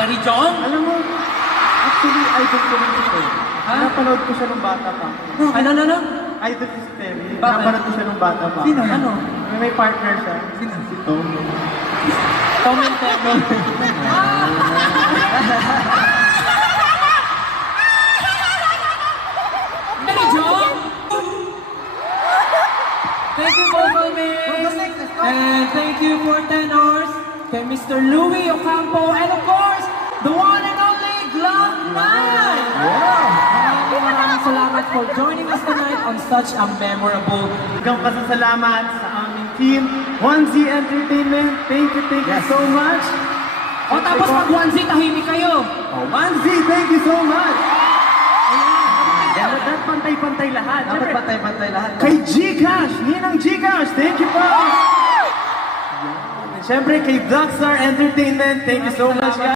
Terry Jong? Alam mo, actually, idol ko rin ito. Ha? Napanood ko siya nung bata pa. Ano? Idol ko si Terry. Bakit? Napanood ko siya nung bata pa. Sino? Ano? May partner siya. Sino? Si Tom. Tom and Terry. Terry Jong? Thank you, Vocal Mix. And thank you for 10 hours kay Mr. Louie Ocampo. And of course, the one and only Glock 9. Maraming salamat for joining us tonight on such a memorable. Hanggang pasasalamat sa aming team, 1Z Entertainment. Thank you so much. O tapos pag 1Z, tahimik kayo. Oh, 1Z, thank you so much. Dapat pantay-pantay lahat. Dapat pantay-pantay lahat. Kay Gcash, Ninang Gcash, thank you po. Siyempre kay Blackstar Entertainment, thank you so much guys.